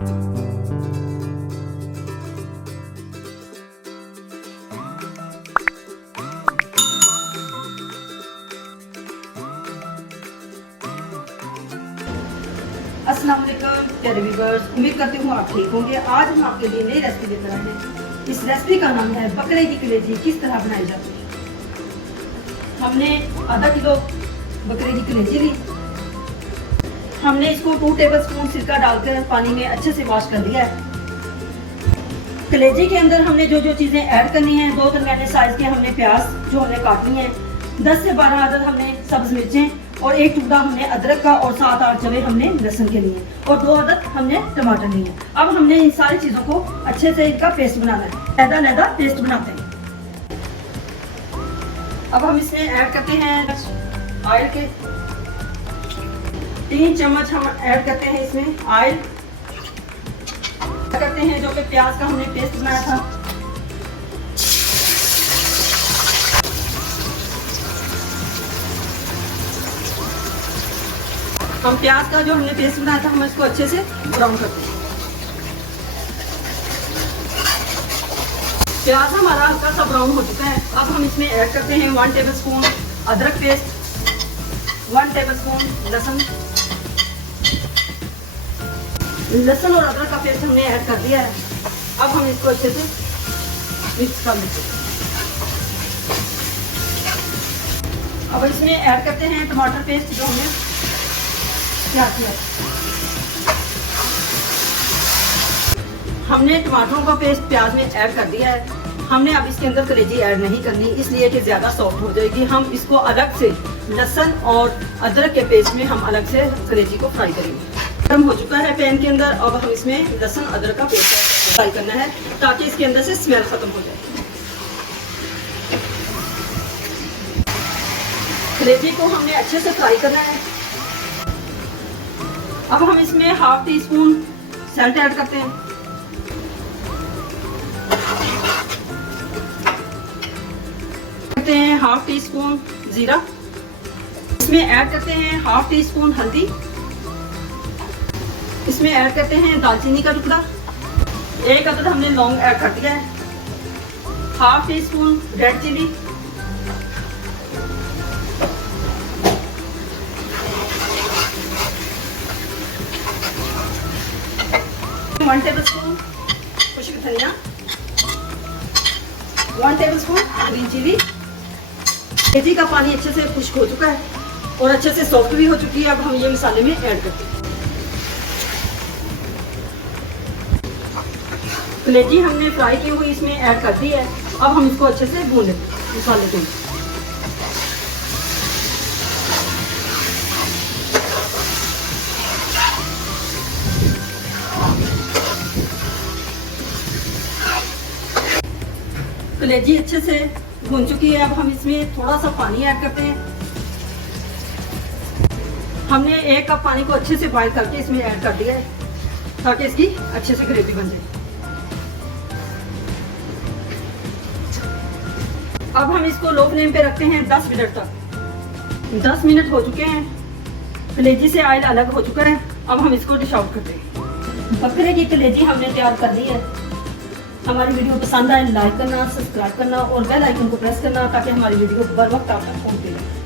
अस्सलाम वालेकुम प्यारे व्यूअर्स, उम्मीद करती हूँ आप ठीक होंगे। आज हम आपके लिए नई रेसिपी लेकर आए हैं। इस रेसिपी का नाम है बकरे की कलेजी किस तरह बनाई जाती है। हमने आधा किलो बकरे की कलेजी ली। हमने इसको 2 टेबलस्पून सिरका डालकर पानी में अच्छे से वॉश कर लिया है। कलेजी के अंदर हमने जो जो चीज़ें ऐड करनी है, 2 दरमियाने साइज के हमने प्याज जो हमने काटनी है, 10 से 12 अदद हमने सब्ज मिर्चें और 1 टुकड़ा हमने अदरक का और 7-8 जवे हमने लहसुन के लिए और 2 अदद हमने टमाटर लिए। अब हमने इन सारी चीज़ों को अच्छे से इनका पेस्ट बनाना है। लहदा पेस्ट बनाते हैं। अब हम इसमें ऐड करते हैं ऑयल के 3 चम्मच हम ऐड करते हैं इसमें ऑयल करते हैं, जो कि प्याज का हमने पेस्ट बनाया था। हम प्याज का जो हमने पेस्ट बनाया था हम इसको अच्छे से ब्राउन करते हैं। प्याज हमारा हल्का सा ब्राउन हो चुका है। अब हम इसमें ऐड करते हैं 1 टेबलस्पून अदरक पेस्ट, 1 टेबलस्पून लहसुन और अदरक का पेस्ट हमने ऐड कर दिया है। अब हम इसको अच्छे से मिक्स कर लेते हैं। अब इसमें ऐड करते हैं टमाटर पेस्ट जो हमने किया। हमने टमाटरों का पेस्ट प्याज में ऐड कर दिया है। हमने अब इसके अंदर कलेजी ऐड नहीं करनी, इसलिए कि ज़्यादा सॉफ्ट हो जाएगी। हम इसको अलग से लहसुन और अदरक के पेस्ट में हम अलग से कलेजी को फ्राई करेंगे। गर्म हो चुका है पैन के अंदर। अब हम इसमें लहसुन अदरक का पेस्ट फ्राई करना है ताकि इसके अंदर से स्मेल खत्म हो जाए। कलेजी को हमने अच्छे से फ्राई करना है। अब हम इसमें 1/2 टीस्पून सॉल्ट ऐड करते हैं। करते हैं 1/2 टीस्पून जीरा। इसमें ऐड करते हैं 1/2 टीस्पून हल्दी। इसमें ऐड करते हैं दालचीनी का टुकड़ा। 1 अदद हमने लौंग ऐड कर दिया है। 1/2 टीस्पून रेड चिली, 1 टेबलस्पून खुश्क धनिया, 1 टेबलस्पून ग्रीन चिली। कलेजी का पानी अच्छे से खुश्क हो चुका है और अच्छे से सॉफ्ट भी हो चुकी है। अब हम ये मसाले में ऐड करते हैं। कलेजी हमने फ्राई की हुई इसमें ऐड कर दी है। अब हम इसको अच्छे से भून लेते हैं मसाले को। कलेजी अच्छे से भून चुकी है। अब हम इसमें थोड़ा सा पानी ऐड करते हैं। हमने 1 कप पानी को अच्छे से बॉईल करके इसमें ऐड कर दिया है ताकि इसकी अच्छे से ग्रेवी बन जाए। अब हम इसको लो फ्लेम पे रखते हैं 10 मिनट तक। 10 मिनट हो चुके हैं। कलेजी से ऑयल अलग हो चुका है। अब हम इसको डिश आउट करते हैं। बकरे की कलेजी हमने तैयार कर ली है। हमारी वीडियो पसंद आए लाइक करना, सब्सक्राइब करना और बेल आइकन को प्रेस करना ताकि हमारी वीडियो बर वक्त आप तक पहुंचती रहे।